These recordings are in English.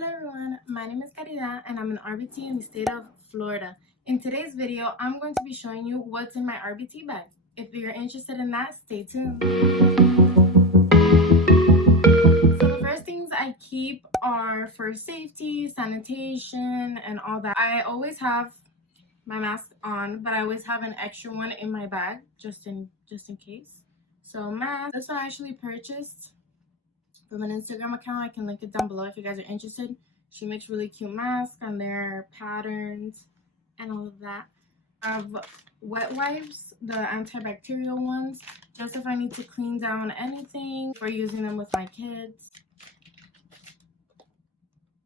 Hello everyone, my name is Caridad and I'm an RBT in the state of Florida. In today's video, I'm going to be showing you what's in my RBT bag. If you're interested in that, stay tuned. So the first things I keep are for safety, sanitation, and all that. I always have my mask on, but I always have an extra one in my bag just in case. So mask, this one I actually purchased from an Instagram account. I can link it down below if you guys are interested. She makes really cute masks and their patterns and all of that. I have wet wipes, the antibacterial ones, just if I need to clean down anything or using them with my kids.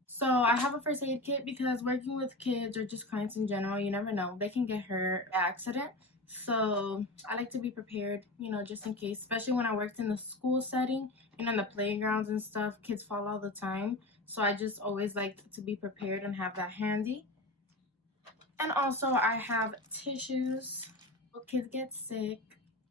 So I have a first aid kit because working with kids or just clients in general, you never know, they can get hurt by accident. So I like to be prepared, just in case, especially when I worked in the school setting and in the playgrounds and stuff. Kids fall all the time, so I just always like to be prepared and have that handy. And also I have tissues when kids get sick,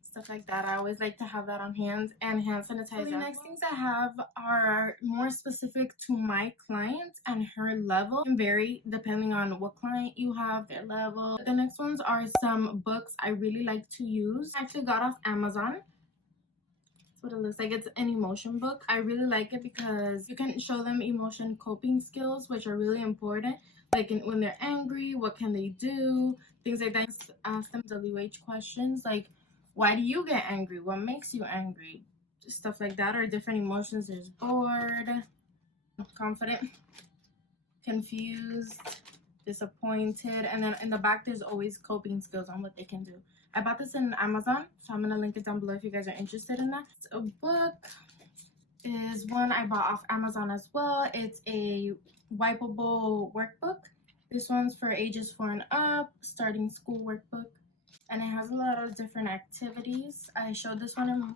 stuff like that. I always like to have that on hand, and hand sanitizer. The next things I have are more specific to my client and her level. It can vary depending on what client you have, their level. The next ones are some books I really like to use. I actually got off Amazon. That's what it looks like. It's an emotion book. I really like it because you can show them emotion coping skills, which are really important. Like when they're angry, what can they do? Things like that. Ask them WH questions like, why do you get angry? What makes you angry? Stuff like that, or different emotions. There's bored, confident, confused, disappointed, and then in the back there's always coping skills on what they can do. I bought this in Amazon, so I'm gonna link it down below if you guys are interested in that. A book is one I bought off Amazon as well. It's a wipeable workbook. This one's for ages 4 and up, starting school workbook. And it has a lot of different activities. I showed this one in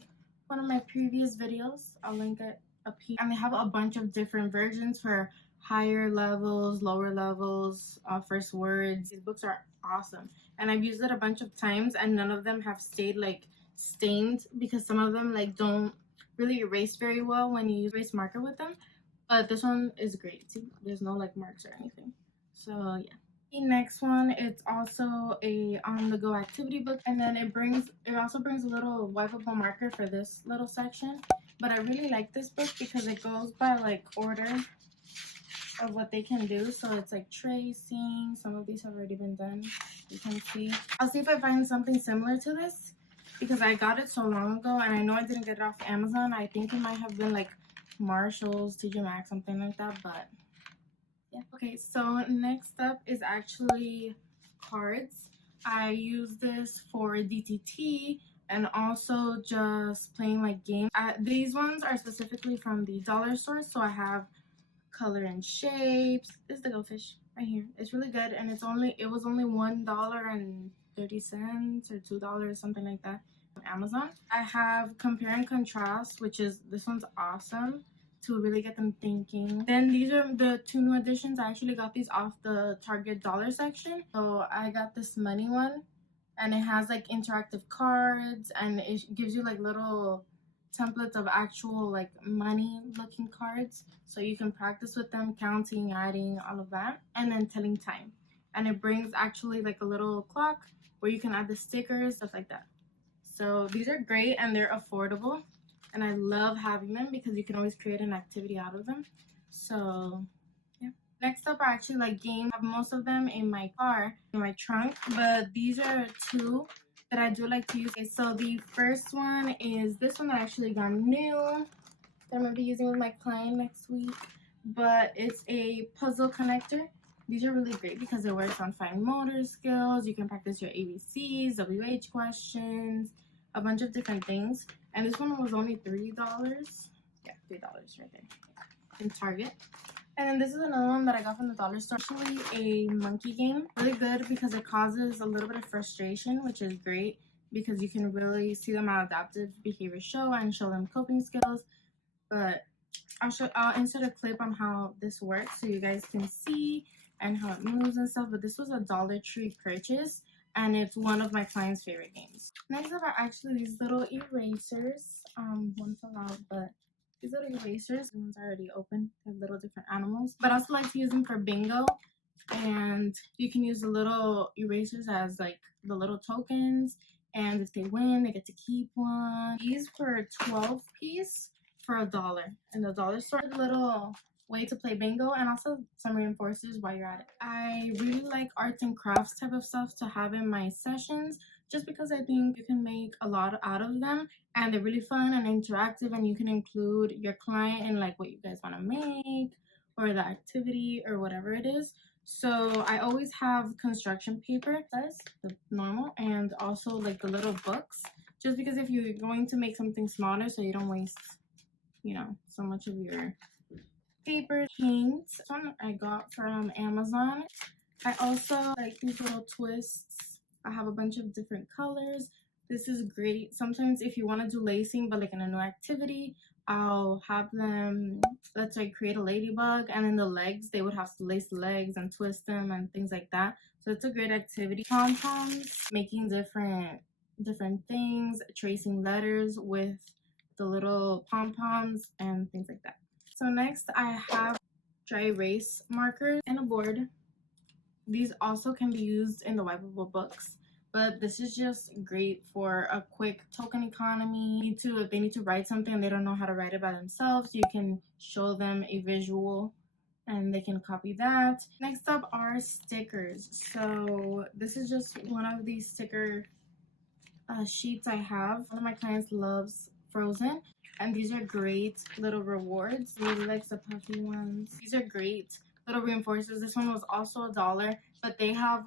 one of my previous videos. I'll link it up here. And they have a bunch of different versions for higher levels, lower levels, first words. These books are awesome. And I've used it a bunch of times and none of them have stayed stained, because some of them don't really erase very well when you use erase marker with them. But this one is great. See, there's no marks or anything. So yeah. The next one, it's also a on-the-go activity book, and then it also brings a little wipeable marker for this little section. But I really like this book because it goes by order of what they can do. So it's tracing. Some of these have already been done, you can see. I'll see if I find something similar to this because I got it so long ago, and I know I didn't get it off Amazon. I think it might have been Marshall's, TJ Maxx, something like that, but yeah. Okay, so next up is actually cards. I use this for DTT and also just playing games. These ones are specifically from the dollar store, so I have color and shapes. This is the GoFish right here. It's really good, and it was only $1.30 or $2, something like that, on Amazon. I have compare and contrast, which is, this one's awesome to really get them thinking. Then these are the 2 new additions. I actually got these off the Target dollar section. So I got this money one, and it has interactive cards, and it gives you little templates of actual money looking cards, so you can practice with them, counting, adding, all of that, and then telling time. And it brings actually a little clock where you can add the stickers, stuff like that. So these are great and they're affordable, and I love having them because you can always create an activity out of them. So yeah. Next up are actually games. I have most of them in my car, in my trunk, but these are 2 that I do like to use. Okay, so the first one is this one that I actually got new that I'm going to be using with my client next week, but it's a puzzle connector. These are really great because it works on fine motor skills. You can practice your ABCs, WH questions, a bunch of different things. And this one was only $3. Yeah, $3 right there in Target. And then this is another one that I got from the dollar store. Actually a monkey game. Really good because it causes a little bit of frustration, which is great because you can really see them adaptive behavior show and show them coping skills. But I'll insert a clip on how this works so you guys can see and how it moves and stuff. But this was a Dollar Tree purchase, and it's one of my clients' favorite games. Next up are actually these little erasers. One fell out, but these little erasers. The ones already open. They have little different animals. But I also like to use them for bingo. And you can use the little erasers as like the little tokens. And if they win, they get to keep one. These were 12 piece for $1 in the dollar store. A little way to play bingo, and also some reinforcers while you're at it. I really like arts and crafts type of stuff to have in my sessions, just because I think you can make a lot out of them, and they're really fun and interactive, and you can include your client in like what you guys want to make or the activity or whatever it is. So I always have construction paper, size, the normal, and also like the little books, just because if you're going to make something smaller so you don't waste, you know, so much of your paper. Paint. This one I got from Amazon. I also like these little twists. I have a bunch of different colors. This is great. Sometimes if you want to do lacing, but like in a new activity, I'll have them, let's say, create a ladybug, and in the legs, they would have to lace the legs and twist them and things like that. So it's a great activity. Pom-poms, making different things, tracing letters with the little pom-poms and things like that. So next I have dry erase markers and a board. These also can be used in the wipeable books, but this is just great for a quick token economy. If they need to write something and they don't know how to write it by themselves, you can show them a visual and they can copy that. Next up are stickers. So this is just one of these sticker sheets I have. One of my clients loves Frozen, and these are great little rewards. Really likes the puffy ones. These are great little reinforcers. This one was also $1, but they have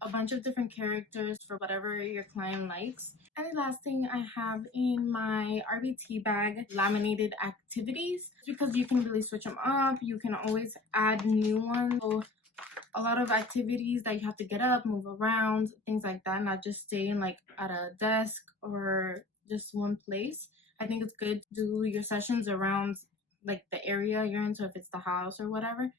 a bunch of different characters for whatever your client likes. And the last thing I have in my RBT bag, Laminated Activities, because you can really switch them up. You can always add new ones. So a lot of activities that you have to get up, move around, things like that, not just staying like at a desk or just one place. I think it's good to do your sessions around like the area you're in. So if it's the house or whatever,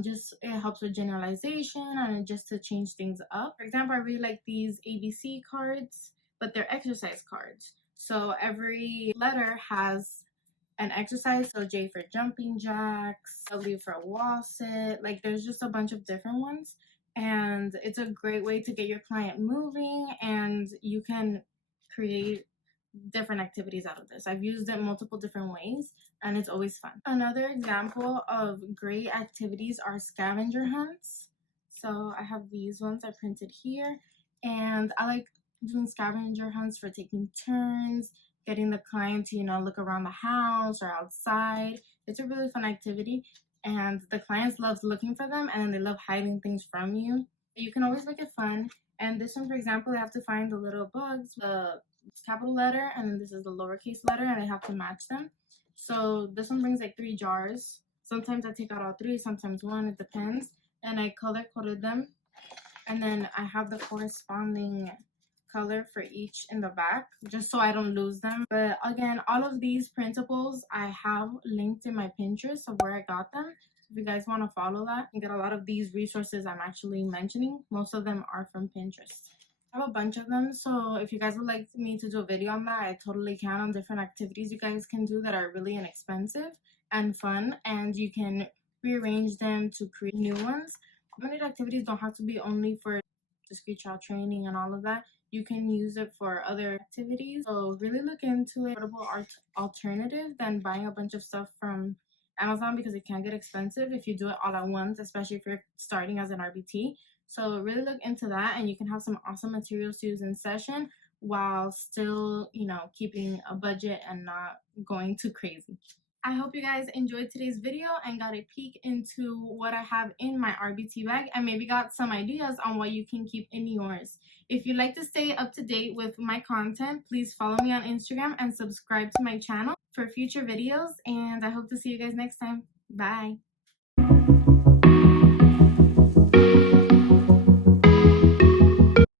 just it helps with generalization and just to change things up. For example, I really like these ABC cards, but they're exercise cards. So every letter has an exercise. So J for jumping jacks, W for a wall sit. Like there's just a bunch of different ones, and it's a great way to get your client moving, and you can create different activities out of this. I've used it multiple different ways, and it's always fun. Another example of great activities are scavenger hunts. So I have these ones I printed here, and I like doing scavenger hunts for taking turns, getting the client to, you know, look around the house or outside. It's a really fun activity, and the clients love looking for them, and they love hiding things from you. You can always make it fun. And this one, for example, they have to find the little bugs, the capital letter, and then this is the lowercase letter, and they have to match them. So this one brings like 3 jars. Sometimes I take out all 3, sometimes 1, it depends. And I color coded them, and then I have the corresponding color for each in the back, just so I don't lose them. But again, all of these principles I have linked in my Pinterest of where I got them. If you guys want to follow that and get a lot of these resources I'm actually mentioning, most of them are from Pinterest. I have a bunch of them, so if you guys would like me to do a video on that, I totally can, on different activities you guys can do that are really inexpensive and fun, and you can rearrange them to create new ones. Limited activities don't have to be only for discrete child training and all of that. You can use it for other activities. So really look into an affordable art alternative than buying a bunch of stuff from Amazon, because it can get expensive if you do it all at once, especially if you're starting as an RBT. So really look into that, and you can have some awesome materials to use in session while still, you know, keeping a budget and not going too crazy. I hope you guys enjoyed today's video and got a peek into what I have in my RBT bag, and maybe got some ideas on what you can keep in yours. If you'd like to stay up to date with my content, please follow me on Instagram and subscribe to my channel for future videos, and I hope to see you guys next time. Bye!